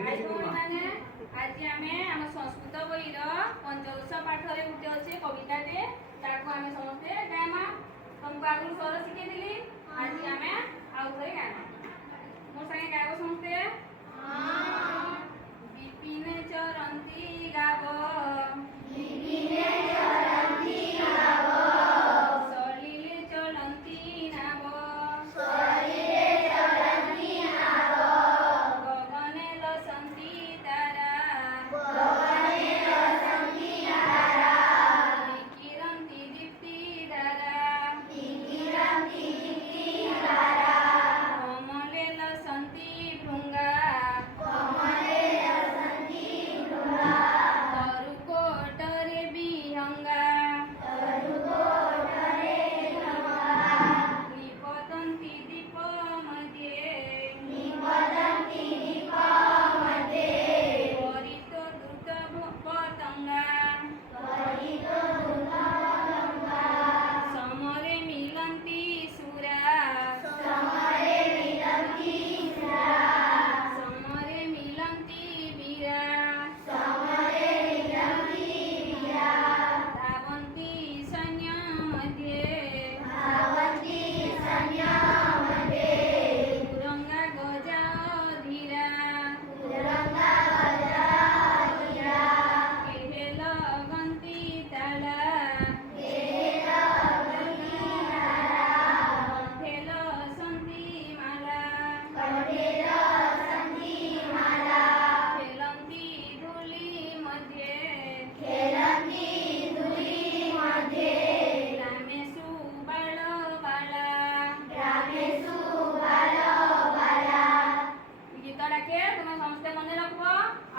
भाई भौणी माने आज आमे हम संस्कृत बहिर पंचदश पाठरे गुटे अछि कविताटे ताको आमे समस्ते गायमा तुमको आगु स्वर शिखे दिली आज आमे आउ थरे गायमा मोर संगे गायबो समस्ते हां विपिन चरंती गावो गीतटाके तुम समस्ते मन रखब।